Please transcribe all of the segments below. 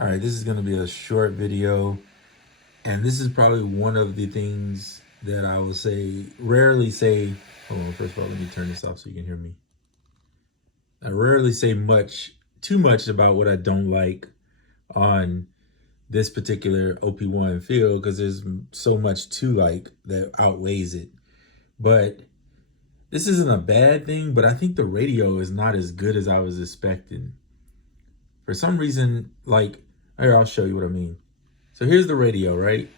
All right, this is going to be a short video, and this is probably one of the things that I will rarely say. Hold on, first of all, let me turn this off so you can hear me. I rarely say too much about what I don't like on this particular OP-1 field because there's so much to like that outweighs it. But this isn't a bad thing, but I think the radio is not as good as I was expecting. For some reason, here, I'll show you what I mean. So here's the radio, right?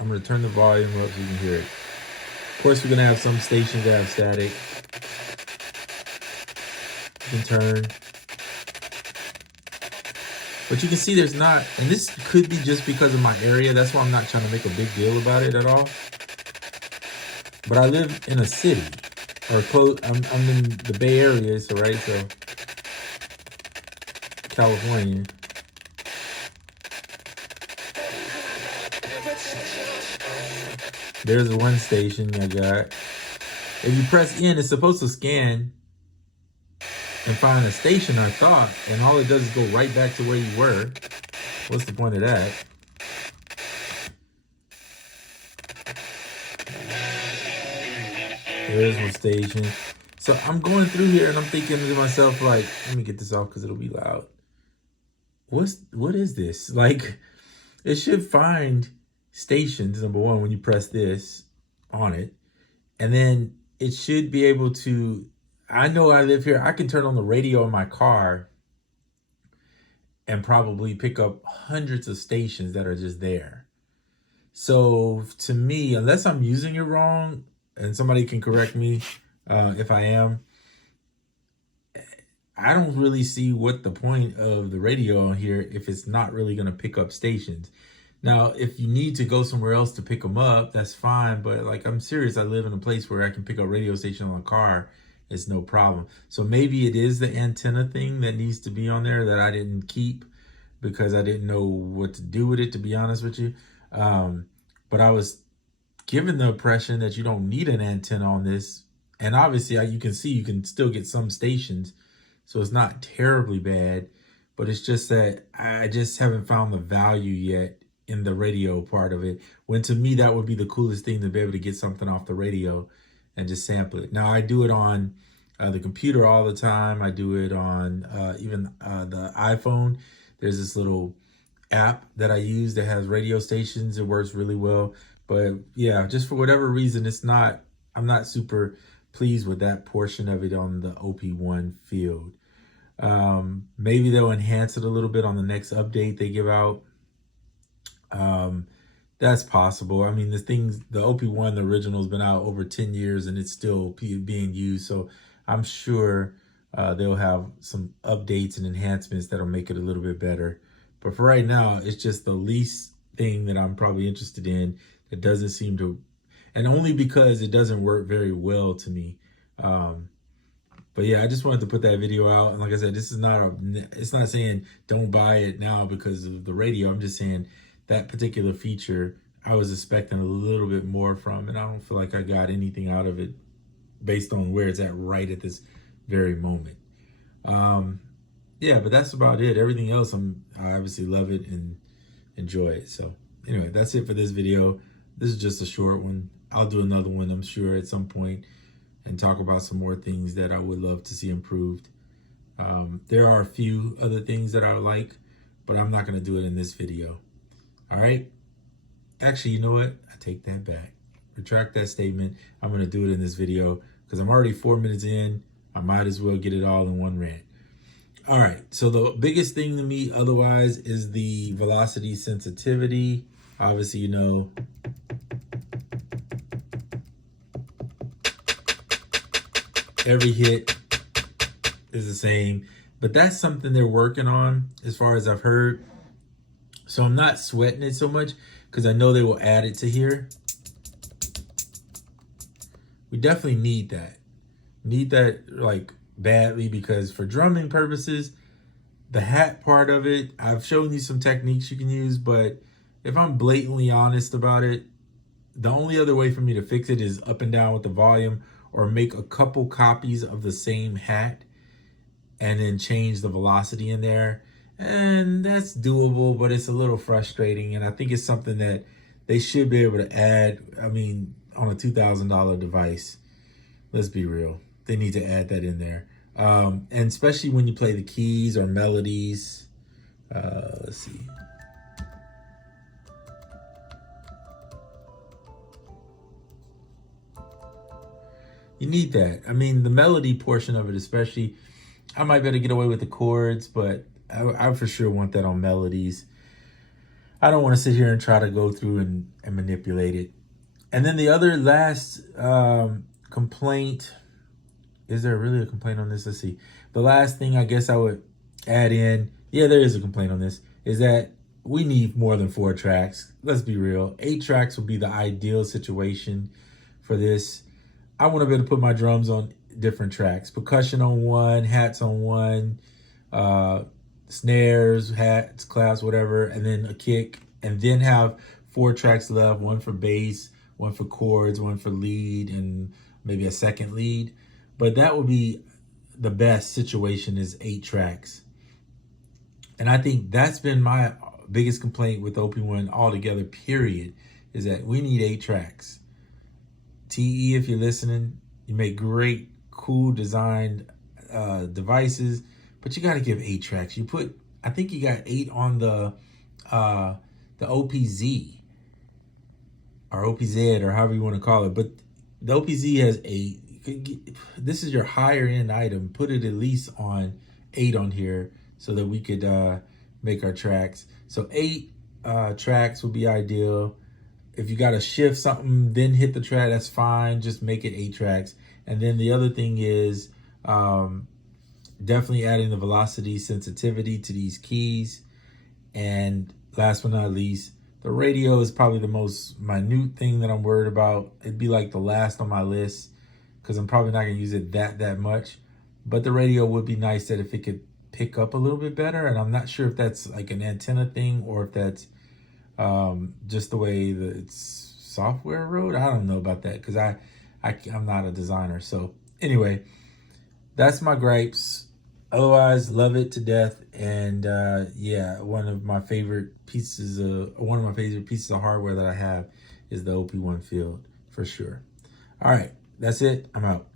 I'm gonna turn the volume up so you can hear it. Of course, we're gonna have some stations that have static. You can turn. But you can see there's not, and this could be just because of my area. That's why I'm not trying to make a big deal about it at all. But I live in a city, or close, I'm in the Bay Area, so California. There's one station I got. If you press in, it's supposed to scan and find a station, I thought, and all it does is go right back to where you were. What's the point of that? There's one station. So I'm going through here and I'm thinking to myself, like, let me get this off because it'll be loud. What is this? Like, it should find stations, number one, when you press this on it. And then it should be able to, I know I live here, I can turn on the radio in my car and probably pick up hundreds of stations that are just there. So to me, unless I'm using it wrong, and somebody can correct me if I am, I don't really see what the point of the radio on here if it's not really going to pick up stations. Now, if you need to go somewhere else to pick them up, that's fine. But like, I'm serious. I live in a place where I can pick up radio station on a car. It's no problem. So maybe it is the antenna thing that needs to be on there that I didn't keep because I didn't know what to do with it, to be honest with you. But I was given the impression that you don't need an antenna on this. And obviously, you can see you can still get some stations. So it's not terribly bad. But it's just that I just haven't found the value yet in the radio part of it, when to me that would be the coolest thing, to be able to get something off the radio and just sample it. Now I do it on the computer all the time. I do it on even the iPhone. There's this little app that I use that has radio stations. It works really well. But yeah, just for whatever reason, I'm not super pleased with that portion of it on the OP-1 field. Maybe they'll enhance it a little bit on the next update they give out. That's possible. I mean, the OP-1, the original, has been out over 10 years and it's still being used. So I'm sure they'll have some updates and enhancements that'll make it a little bit better. But for right now, it's just the least thing that I'm probably interested in. It doesn't seem to, and only because it doesn't work very well to me. But yeah, I just wanted to put that video out. And like I said, it's not saying don't buy it now because of the radio. I'm just saying that particular feature, I was expecting a little bit more from, and I don't feel like I got anything out of it based on where it's at right at this very moment. Yeah, but that's about it. Everything else, I obviously love it and enjoy it. So anyway, that's it for this video. This is just a short one. I'll do another one, I'm sure, at some point and talk about some more things that I would love to see improved. There are a few other things that I like, but I'm not going to do it in this video. All right. Actually, you know what? I take that back. Retract that statement. I'm going to do it in this video because I'm already 4 minutes in. I might as well get it all in one rant. All right. So the biggest thing to me otherwise is the velocity sensitivity. Obviously, you know, every hit is the same, but that's something they're working on as far as I've heard. So I'm not sweating it so much because I know they will add it to here. We definitely need that. Need that like badly, because for drumming purposes, the hat part of it, I've shown you some techniques you can use, but if I'm blatantly honest about it, the only other way for me to fix it is up and down with the volume, or make a couple copies of the same hat and then change the velocity in there. And that's doable, but it's a little frustrating. And I think it's something that they should be able to add. I mean, on a $2,000 device, let's be real. They need to add that in there. And especially when you play the keys or melodies. Let's see. You need that. I mean, the melody portion of it, especially, I might be able to get away with the chords, but I for sure want that on melodies. I don't want to sit here and try to go through and manipulate it. And then the other last complaint, is there really a complaint on this? Let's see. The last thing I guess I would add in, yeah, there is a complaint on this, is that we need more than 4 tracks. Let's be real. 8 tracks would be the ideal situation for this. I want to be able to put my drums on different tracks. Percussion on one, hats on one, snares, hats, claps, whatever, and then a kick, and then have 4 tracks left, one for bass, one for chords, one for lead, and maybe a second lead. But that would be the best situation, is 8 tracks. And I think that's been my biggest complaint with OP-1 altogether, period, is that we need 8 tracks. TE, if you're listening, you make great, cool designed devices, but you got to give 8 tracks. You put, I think you got 8 on the OPZ or OPZ or however you want to call it, but the OPZ has 8. This is your higher end item. Put it at least on 8 on here so that we could make our tracks. So 8 tracks would be ideal. If you got to shift something, then hit the track, that's fine. Just make it 8 tracks. And then the other thing is definitely adding the velocity sensitivity to these keys. And last but not least, the radio is probably the most minute thing that I'm worried about. It'd be like the last on my list because I'm probably not going to use it that much. But the radio would be nice that if it could pick up a little bit better. And I'm not sure if that's like an antenna thing or if that's just the way that it's software wrote. I don't know about that because I'm not a designer. So anyway, that's my gripes. Otherwise, love it to death. And yeah, one of my favorite pieces of hardware that I have is the OP-1 field for sure. All right, that's it. I'm out.